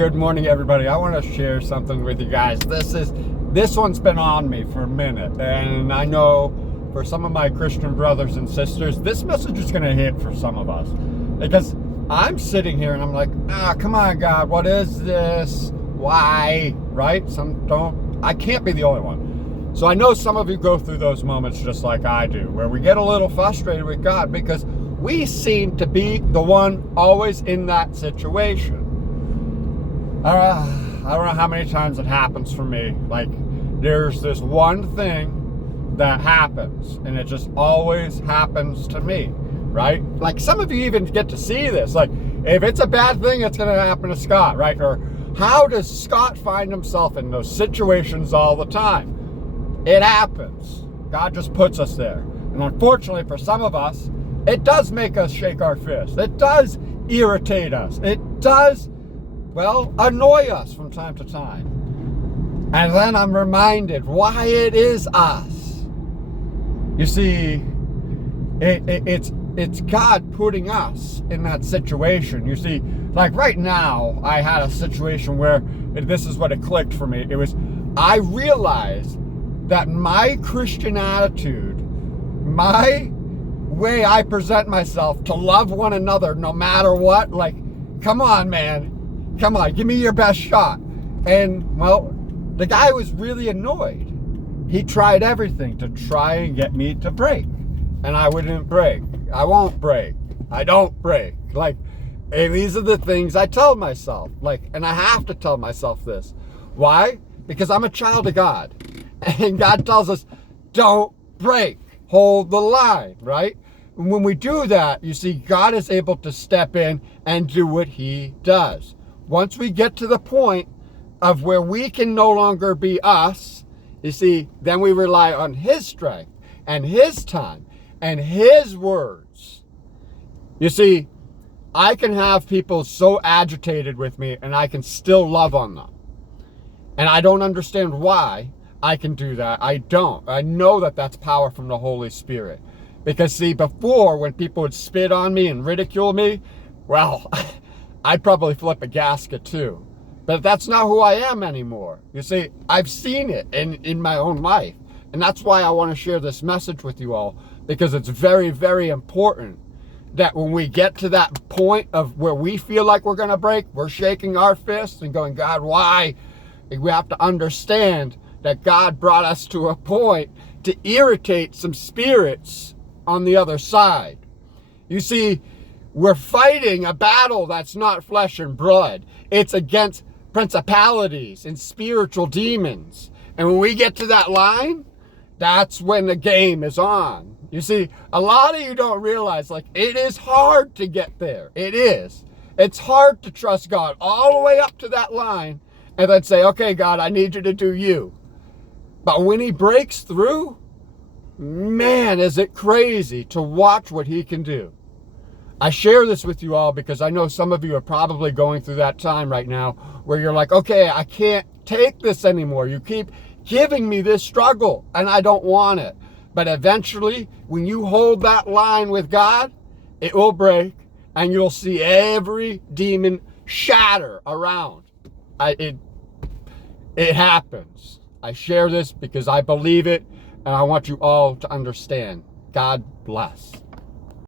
Good morning, everybody. I want to share something with you guys. This one's been on me for a minute, and I know for some of my Christian brothers and sisters, this message is going to hit for some of us, because I'm sitting here and I'm like, come on, God, what is this? Why? Right? I can't be the only one. So I know some of you go through those moments just like I do, where we get a little frustrated with God because we seem to be the one always in that situation. I don't know how many times it happens for me. Like, there's this one thing that happens, and it just always happens to me, right? Like, some of you even get to see this. Like, if it's a bad thing, it's going to happen to Scott, right? Or how does Scott find himself in those situations all the time? It happens. God just puts us there. And unfortunately for some of us, it does make us shake our fist. It does irritate us. It does, annoy us from time to time. And then I'm reminded why it is us. You see, it's God putting us in that situation. You see, like right now, I had a situation where this is what it clicked for me. I realized that my Christian attitude, my way I present myself to love one another no matter what, like, come on, man, come on, give me your best shot. And the guy was really annoyed. He tried everything to try and get me to break, and I wouldn't break. I won't break. I don't break. Like, and these are the things I tell myself, like, and I have to tell myself this. Why? Because I'm a child of God, and God tells us, don't break, hold the line, right? When we do that, you see, God is able to step in and do what he does. Once we get to the point of where we can no longer be us, you see, then we rely on his strength and his time and his words. You see, I can have people so agitated with me and I can still love on them. And I don't understand why I can do that. I don't. I know that that's power from the Holy Spirit. Because, see, before, when people would spit on me and ridicule me, I'd probably flip a gasket too. But that's not who I am anymore. You see, I've seen it in my own life. And that's why I want to share this message with you all. Because it's very, very important that when we get to that point of where we feel like we're going to break, we're shaking our fists and going, God, why? We have to understand that God brought us to a point to irritate some spirits on the other side. You see, we're fighting a battle that's not flesh and blood. It's against principalities and spiritual demons. And when we get to that line, that's when the game is on. You see, a lot of you don't realize, like, it is hard to get there. It is. It's hard to trust God all the way up to that line and then say, okay, God, I need you to do you. But when he breaks through, man, is it crazy to watch what he can do. I share this with you all because I know some of you are probably going through that time right now where you're like, okay, I can't take this anymore. You keep giving me this struggle and I don't want it. But eventually, when you hold that line with God, it will break and you'll see every demon shatter around. It happens. I share this because I believe it, and I want you all to understand. God bless.